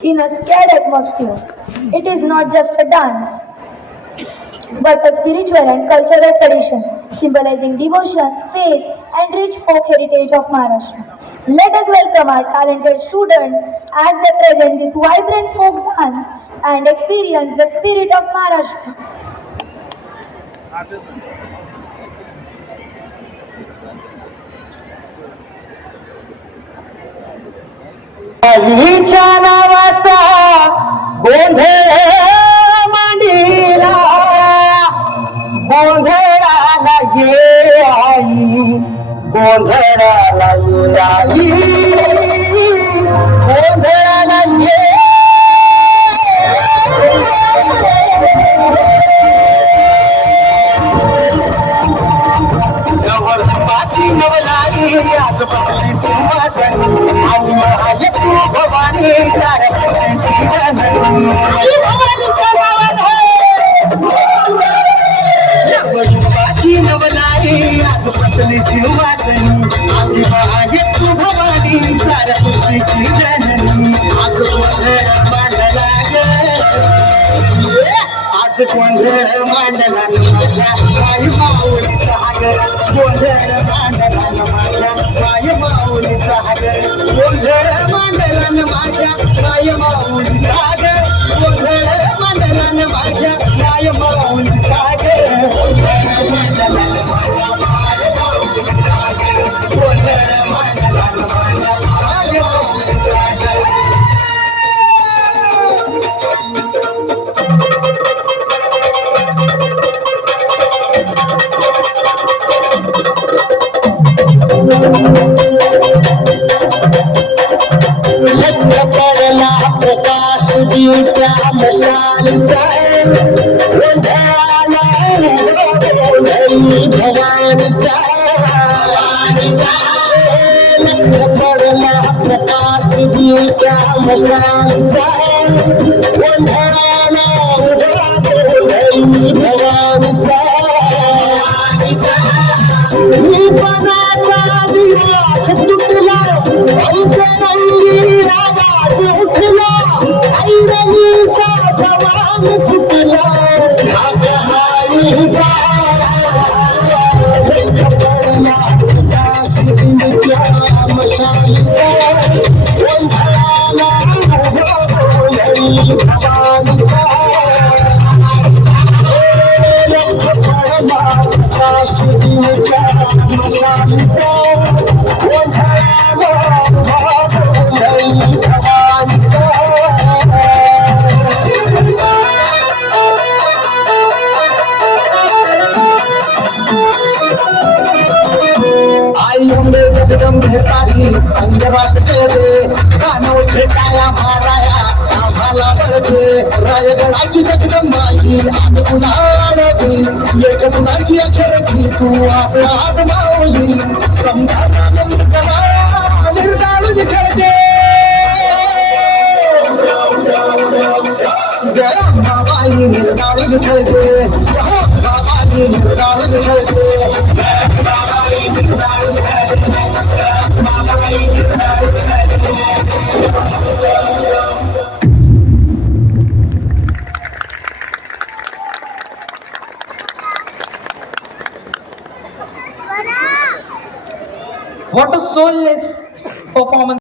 in a scared atmosphere. It is not just a dance, but a spiritual and cultural tradition symbolizing devotion, faith, and rich folk heritage of Maharashtra. Let us welcome our talented students as they present this vibrant folk dance and experience the spirit of Maharashtra. आईच्या नावाचा गोंधळ मांडीला गोंधळाला ये आई गोंधळाला ये आई गोंधळाला ये नवरबाची नवलाई आज बसली सिंहासन आणि महालक्ष्मी भवानी सरस्वतीची जननी आई भवानीच्या नवरबाची नवलाई आज बसली सिंहासन आणि महालक्ष्मी भवानी सरस्वतीची जननी आज गोंधळ मांडला आज गोंधळ मांडला माझ्या आई माऊलीचा हागर गोंधळ मांडला माझ्या माय माऊलीचा हागर गोंधळ मांडला माझ्या माय माऊलीचा हागर गोंधळ मांडला माझ्या माय माऊलीचा हागर गोंधळ मांडला माझ्या माय माऊलीचा हागर गोंधळ मांडला माझ्या माय माऊलीचा हागर लग्न पडला प्रकाश दिवट्या मशालीचा गोंधळाला गोंधळी भवानीचा लग्न पडला प्रकाश दिवट्या मशालीचा गोंधळाला गोंधळी भवानीचा निपणाचा दिवा तुटला अंतरंगी आवाज उठला ऐरणीचा सवाल सुटला नागहाळीचा पडला काश्मीरच्या मशालीचा गोंधळाला गोंधळी भवानीचा पडला काश्मीरच्या मशालीचा गोंधळाला गोंधळी भवानीचा आई अंबे जगदंबे तारी अंगरात चढे कानव भेटाया माराया आम्हाला बळते रायगडाची जगदंबाई आज पुन्हा आणली एक सुनाची अखेरची तू असं आज मावली समजा निर्दाळून खेळते बाबाई निर्दाळून खेळते बाबाई निर्दाळून खेळते